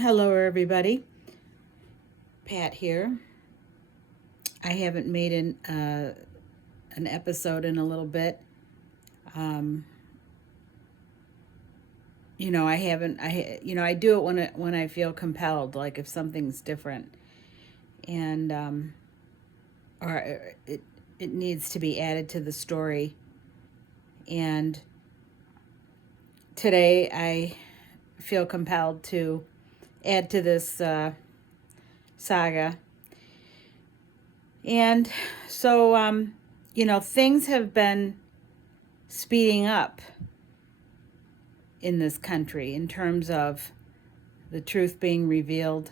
Hello, everybody. Pat here. I haven't made an episode in a little bit. Um, I haven't. I do it when I feel compelled, like if something's different, and or it needs to be added to the story. And today, I feel compelled to add to this saga. And so, things have been speeding up in this country in terms of the truth being revealed.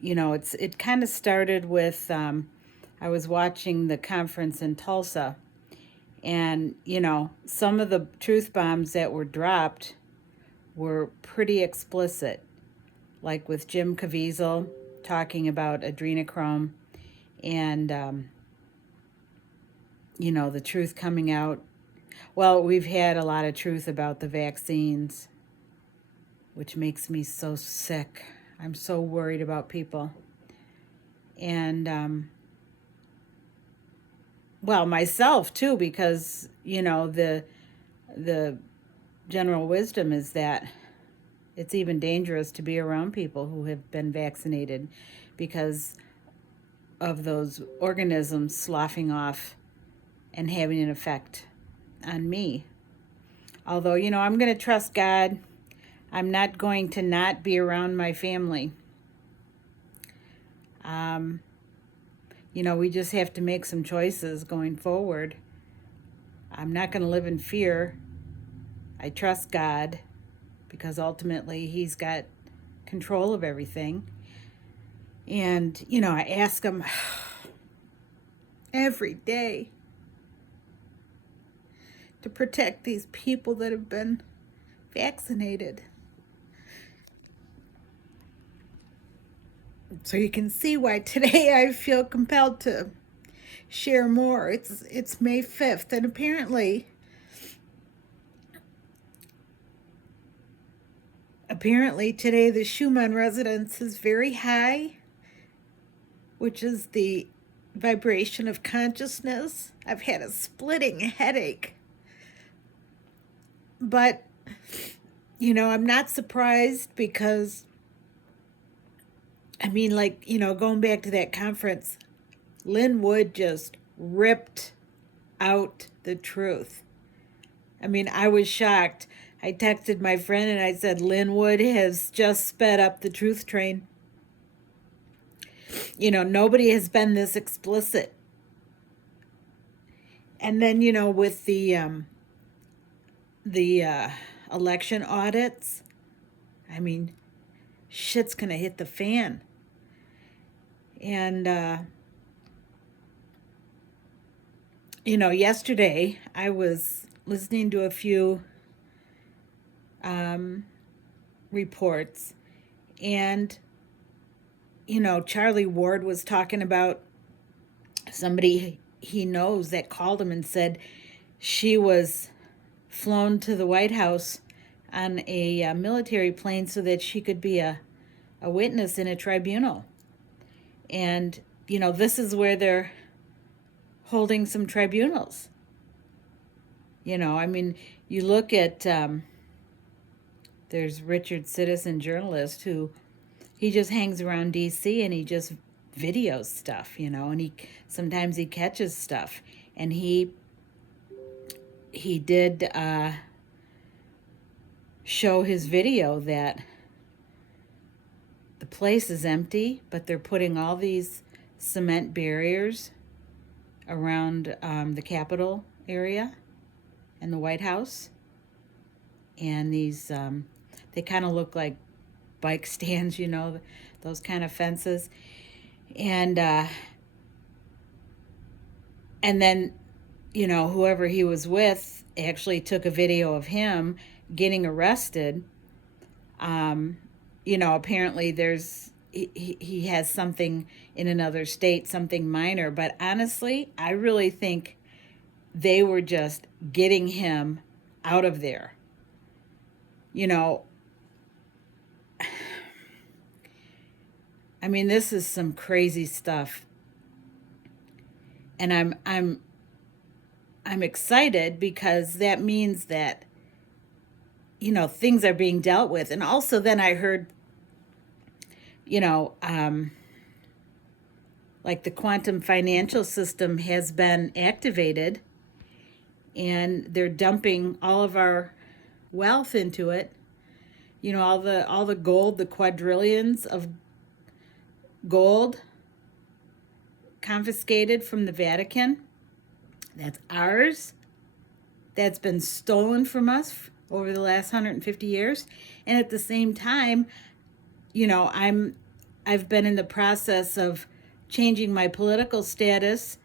It kind of started with I was watching the conference in Tulsa, and some of the truth bombs that were dropped were pretty explicit, like with Jim Caviezel talking about adrenochrome and the truth coming out. Well, we've had a lot of truth about the vaccines, which makes me so sick. I'm so worried about people. And, myself too, because, the general wisdom is that it's even dangerous to be around people who have been vaccinated because of those organisms sloughing off and having an effect on me. Although, I'm going to trust God. I'm not going to not be around my family. We just have to make some choices going forward. I'm not going to live in fear. I trust God because ultimately He's got control of everything. And, I ask Him every day to protect these people that have been vaccinated. So you can see why today I feel compelled to share more. It's May 5th, and apparently today the Schumann resonance is very high, which is the vibration of consciousness. I've had a splitting headache. But, I'm not surprised because, going back to that conference, Lynn Wood just ripped out the truth. I was shocked. I texted my friend and I said, Lynn Wood has just sped up the truth train. Nobody has been this explicit. And then, with the election audits, shit's going to hit the fan. And, yesterday I was listening to a few reports, and, Charlie Ward was talking about somebody he knows that called him and said she was flown to the White House on a military plane so that she could be a witness in a tribunal. And, this is where they're holding some tribunals. You look at, there's Richard Citizen journalist who, he just hangs around D.C. and he just videos stuff, and sometimes he catches stuff. And he did show his video that the place is empty, but they're putting all these cement barriers around the Capitol area and the White House. And these, they kind of look like bike stands, those kind of fences. And then, whoever he was with actually took a video of him getting arrested. Apparently he has something in another state, something minor. But honestly, I really think they were just getting him out of there. I mean, this is some crazy stuff. And I'm excited because that means that, things are being dealt with. And also then I heard, you know, like the quantum financial system has been activated and they're dumping all of our wealth into it. All the gold, the quadrillions of gold confiscated from the Vatican. That's ours. That's been stolen from us over the last 150 years. And at the same time, I've been in the process of changing my political status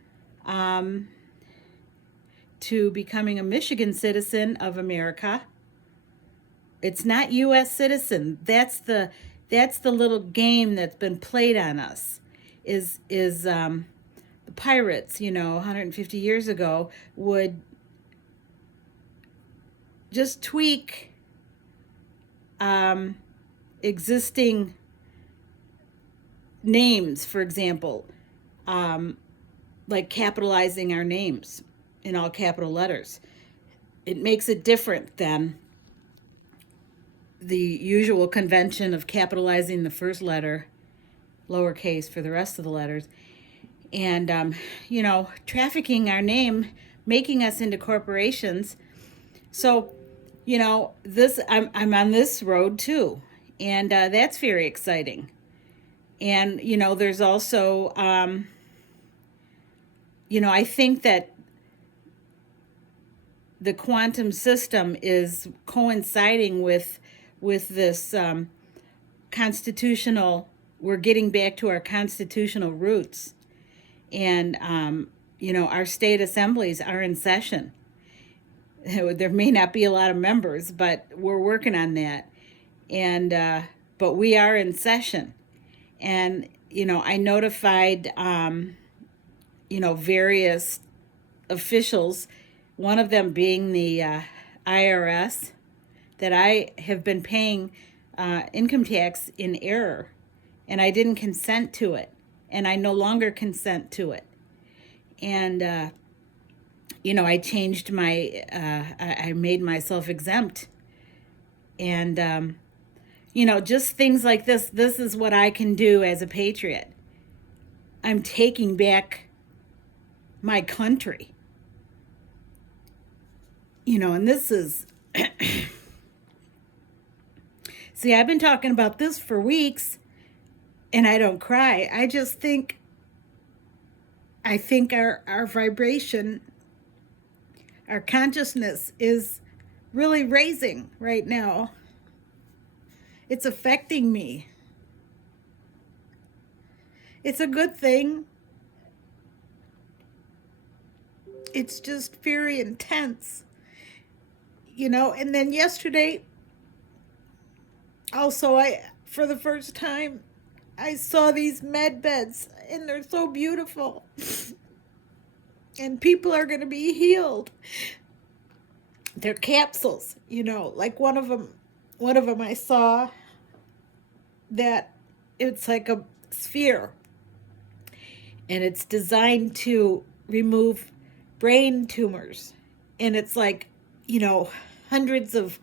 to becoming a Michigan citizen of America. It's not U.S. citizen. That's the little game that's been played on us. Is the pirates, 150 years ago would just tweak existing names, for example, like capitalizing our names in all capital letters. It makes it different than the usual convention of capitalizing the first letter, lowercase for the rest of the letters, and trafficking our name, making us into corporations. So, this I'm on this road too, and that's very exciting. And there's also I think that the quantum system is coinciding with this constitutional. We're getting back to our constitutional roots, and our state assemblies are in session. There may not be a lot of members, but we're working on that, and but we are in session. And I notified various officials, one of them being the IRS, that I have been paying income tax in error, and I didn't consent to it, and I no longer consent to it. And I changed my I made myself exempt, and just things like this. This is what I can do as a patriot. I'm taking back my country. And this is see, I've been talking about this for weeks, and I don't cry. I think our vibration, our consciousness is really raising right now. It's affecting me. It's a good thing. It's just very intense. And then yesterday, also, for the first time, I saw these med beds, and they're so beautiful. And people are going to be healed. They're capsules, like one of them I saw that it's like a sphere, and it's designed to remove brain tumors, and it's like hundreds of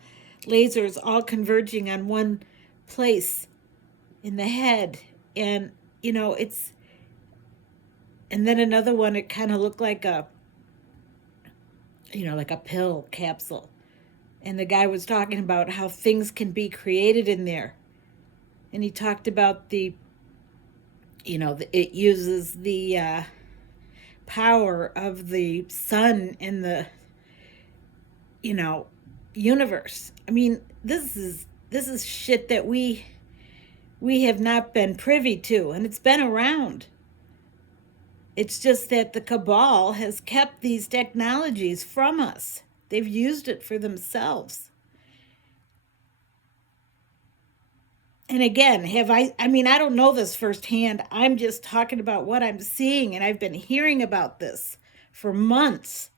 lasers all converging on one place in the head, and it's, and then another one, it kind of looked like a like a pill capsule, and the guy was talking about how things can be created in there. And he talked about it uses the power of the sun and the, universe. I mean, this is shit that we have not been privy to, and it's been around. It's just that the cabal has kept these technologies from us. They've used it for themselves. And again, I don't know this firsthand. I'm just talking about what I'm seeing, and I've been hearing about this for months.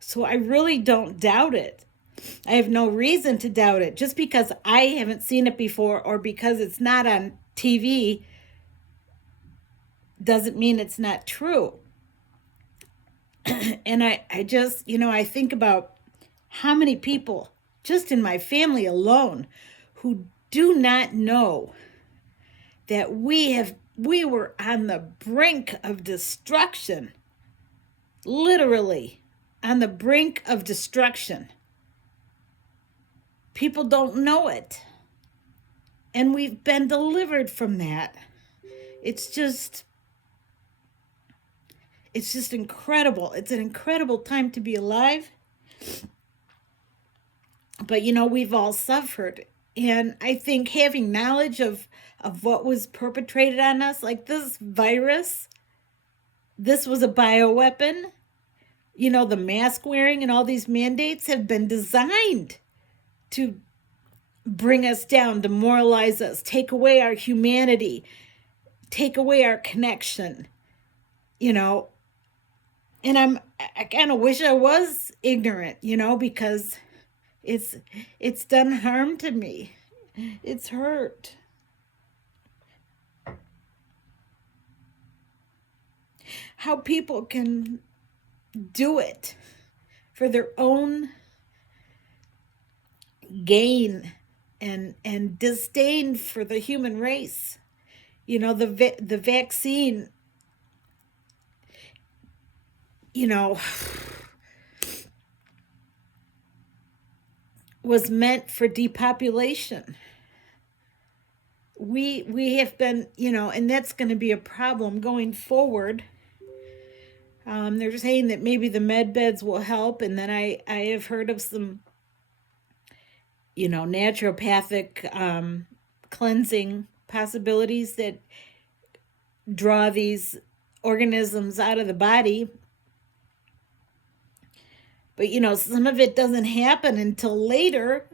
So I really don't doubt it. I have no reason to doubt it. Just because I haven't seen it before, or because it's not on TV, doesn't mean it's not true. And I just, I think about how many people just in my family alone who do not know that we were on the brink of destruction, literally on the brink of destruction. People don't know it. And we've been delivered from that. It's just incredible. It's an incredible time to be alive. But we've all suffered. And I think having knowledge of what was perpetrated on us, like this virus, this was a bioweapon. The mask wearing and all these mandates have been designed to bring us down, demoralize us, take away our humanity, take away our connection, And I kind of wish I was ignorant, because it's done harm to me. It's hurt. How people can do it for their own gain and disdain for the human race. The vaccine, was meant for depopulation. We have been, and that's going to be a problem going forward. They're saying that maybe the med beds will help, and then I have heard of some, naturopathic cleansing possibilities that draw these organisms out of the body. But some of it doesn't happen until later,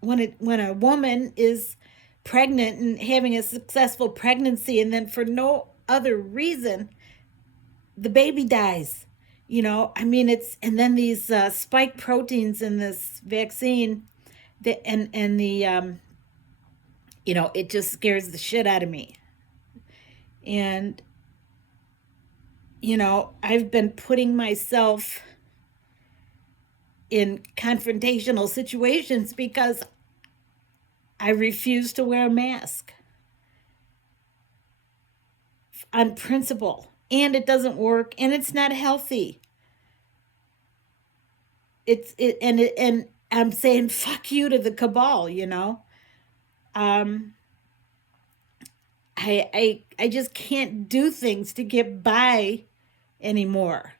when a woman is pregnant and having a successful pregnancy, and then for no other reason the baby dies. It's, and then these spike proteins in this vaccine, it just scares the shit out of me. And I've been putting myself in confrontational situations because I refuse to wear a mask on principle, and it doesn't work, and it's not healthy. And I'm saying fuck you to the cabal. I just can't do things to get by anymore.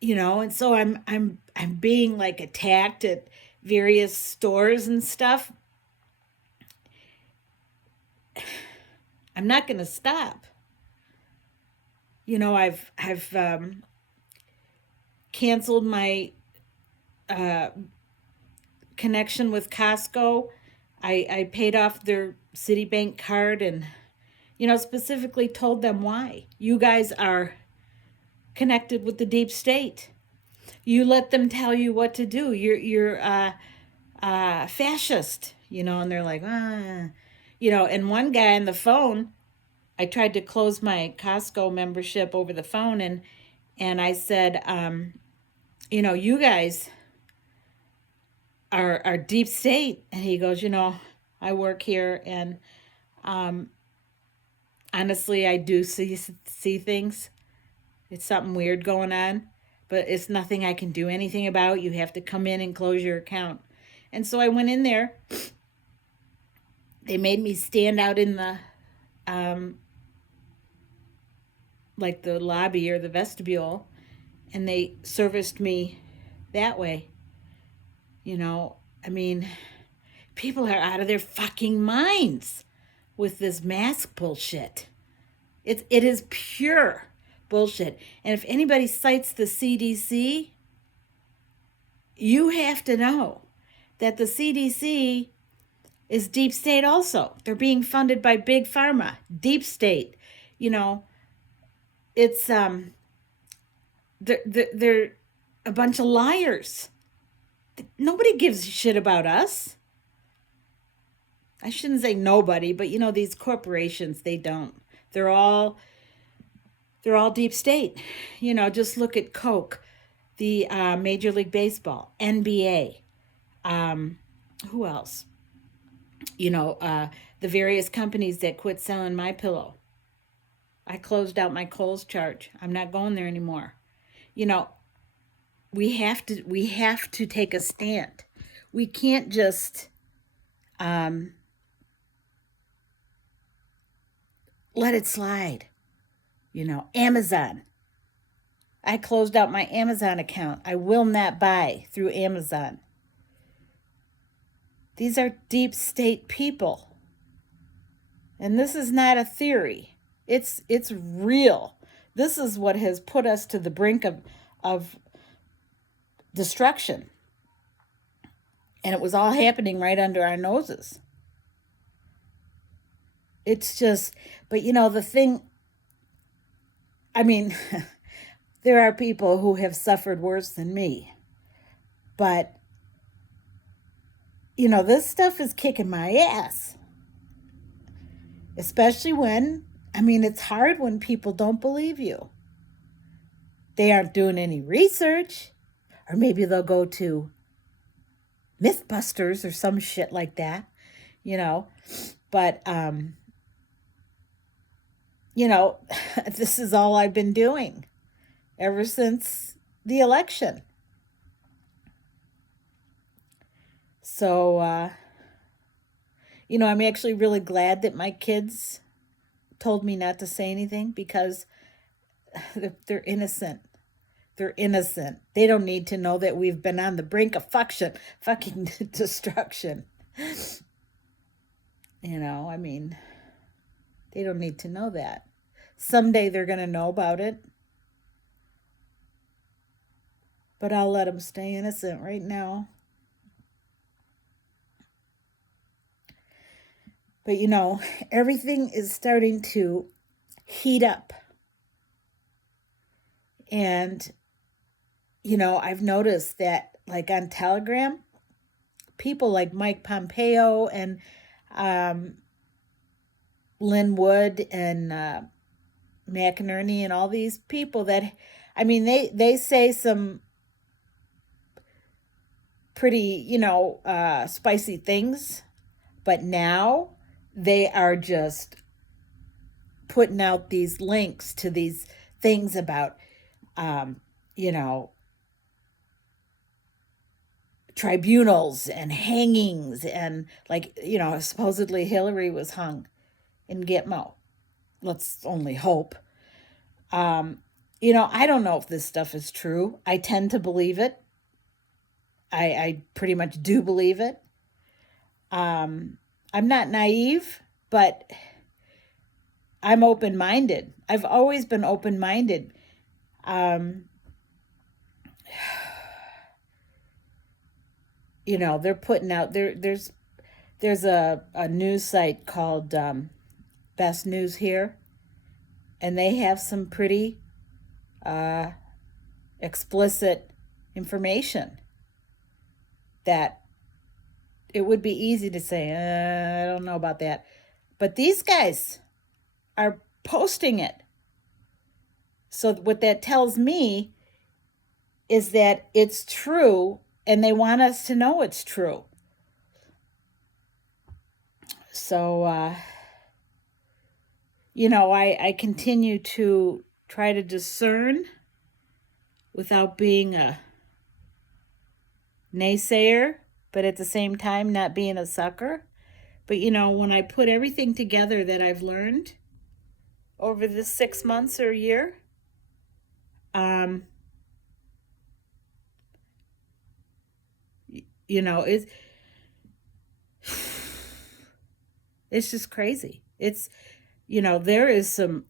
And so I'm being like attacked at various stores and stuff. I'm not going to stop. I've canceled my connection with Costco. I paid off their Citibank card and specifically told them why. You guys are connected with the deep state. You let them tell you what to do. You're fascist, and they're like, and one guy on the phone, I tried to close my Costco membership over the phone, and I said, you guys are deep state. And he goes, I work here, and honestly, I do see things. It's something weird going on, but it's nothing I can do anything about. You have to come in and close your account. And so I went in there. They made me stand out in the like the lobby or the vestibule, and they serviced me that way. People are out of their fucking minds with this mask bullshit. It is pure bullshit. And if anybody cites the CDC, you have to know that the CDC is deep state also. They're being funded by big pharma, deep state. It's they're a bunch of liars. Nobody gives a shit about us. I shouldn't say nobody, but these corporations, they don't. They're all they're all deep state. Just look at Coke, the Major League Baseball, NBA. Who else? The various companies that quit selling My Pillow. I closed out my Kohl's charge. I'm not going there anymore. You know, we have to take a stand. We can't just um, let it slide. Amazon. I closed out my Amazon account. I will not buy through Amazon. These are deep state people. And this is not a theory. It's real. This is what has put us to the brink of destruction. And it was all happening right under our noses. It's just, but the thing, I mean, there are people who have suffered worse than me. But, this stuff is kicking my ass. Especially it's hard when people don't believe you. They aren't doing any research. Or maybe they'll go to Mythbusters or some shit like that, But, this is all I've been doing ever since the election. So, I'm actually really glad that my kids told me not to say anything because they're innocent. They're innocent. They don't need to know that we've been on the brink of fucking destruction. They don't need to know that. Someday they're going to know about it. But I'll let them stay innocent right now. But everything is starting to heat up. And, I've noticed that, like on Telegram, people like Mike Pompeo and Lynn Wood and McInerney and all these people that, they say some pretty, spicy things. But now they are just putting out these links to these things about, tribunals and hangings and supposedly Hillary was hung in Gitmo. Let's only hope. I don't know if this stuff is true. I tend to believe it. I pretty much do believe it. I'm not naive, but I'm open-minded. I've always been open-minded. They're putting out there's a news site called Best News Here, and they have some pretty explicit information that it would be easy to say, I don't know about that. But these guys are posting it. So what that tells me is that it's true, and they want us to know it's true. So, I continue to try to discern without being a naysayer, but at the same time not being a sucker. But, when I put everything together that I've learned over this 6 months or a year, it's just crazy. It's, there is some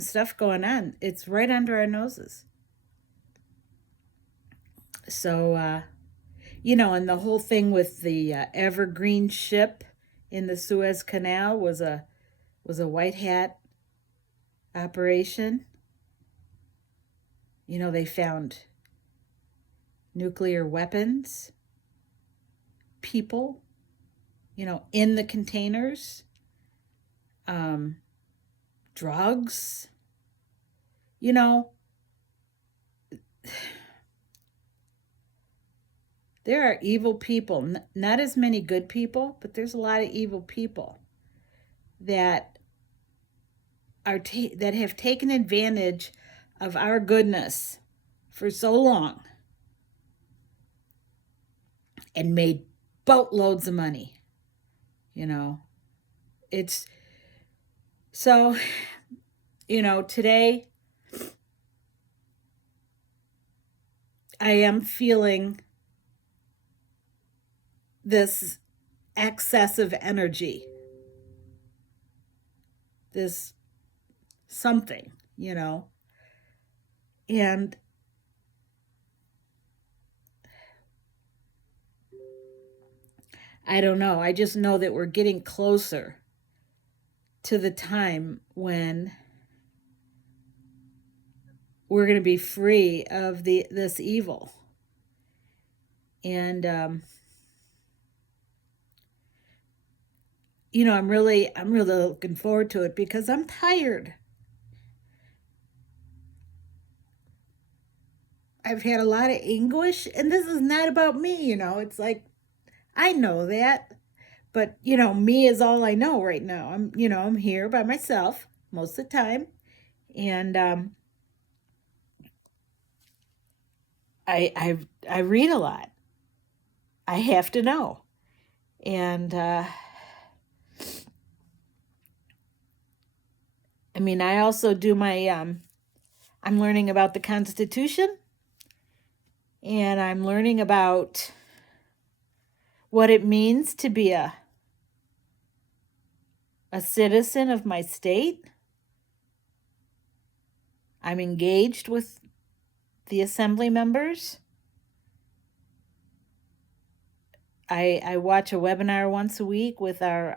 stuff going on. It's right under our noses. So, and the whole thing with the Evergreen ship in the Suez Canal was a white hat operation. They found nuclear weapons, people, in the containers, drugs. You know, there are evil people, not as many good people, but there's a lot of evil people that that have taken advantage of our goodness for so long and made boatloads of money. You know, it's so, today I am feeling this excessive energy, this something, and I don't know. I just know that we're getting closer to the time when we're going to be free of this evil. And I'm really looking forward to it because I'm tired. I've had a lot of anguish, and this is not about me. It's like, I know that, but me is all I know right now. I'm here by myself most of the time, and I read a lot. I have to know, and I also do my I'm learning about the Constitution, and I'm learning about what it means to be a citizen of my state. I'm engaged with the assembly members. I watch a webinar once a week with our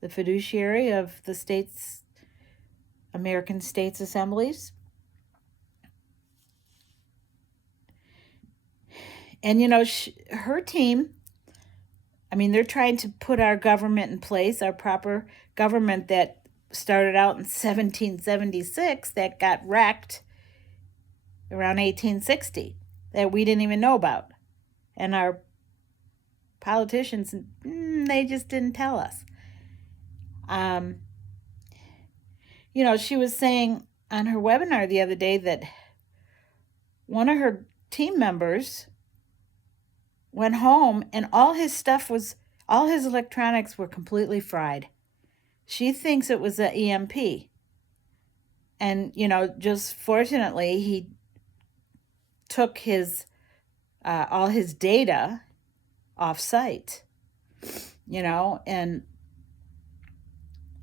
the fiduciary of the states, American states assemblies. And her team, they're trying to put our government in place, our proper government that started out in 1776 that got wrecked around 1860 that we didn't even know about. And our politicians, they just didn't tell us. She was saying on her webinar the other day that one of her team members went home and all his electronics were completely fried. She thinks it was an EMP. And, just fortunately, he took his all his data off site, and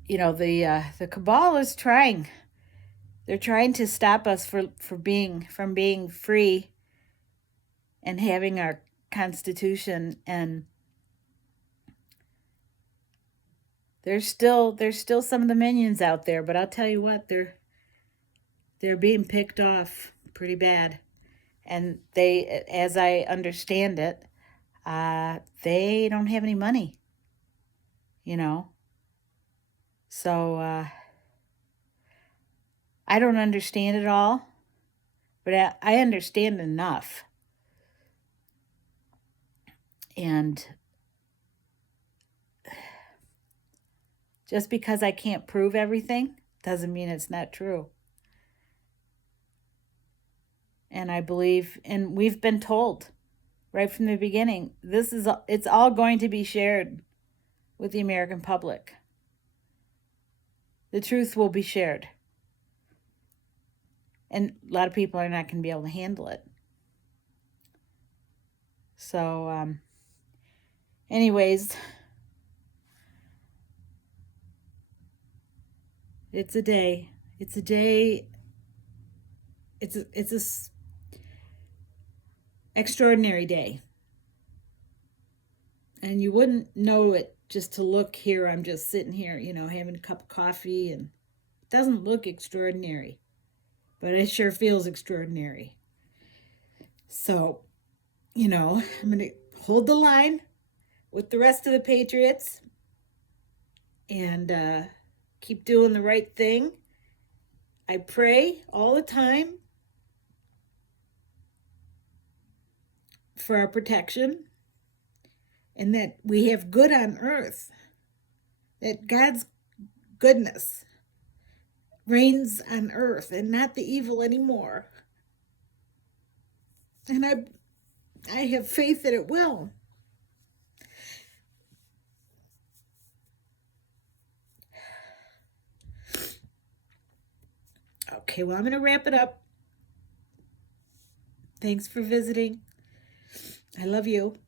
the cabal is trying. They're trying to stop us from being free and having our Constitution, and there's still some of the minions out there, but I'll tell you what, they're being picked off pretty bad. And they, as I understand it, they don't have any money, So I don't understand it all, but I understand enough. And just because I can't prove everything doesn't mean it's not true. And I believe, and we've been told right from the beginning, it's all going to be shared with the American public. The truth will be shared. And a lot of people are not going to be able to handle it. So, anyways, it's a day. It's a day. It's a extraordinary day. And you wouldn't know it just to look here. I'm just sitting here, having a cup of coffee, and it doesn't look extraordinary, but it sure feels extraordinary. So, I'm going to hold the line with the rest of the Patriots, and keep doing the right thing. I pray all the time for our protection and that we have good on earth, that God's goodness reigns on earth and not the evil anymore. And I have faith that it will. Okay, well, I'm going to wrap it up. Thanks for visiting. I love you.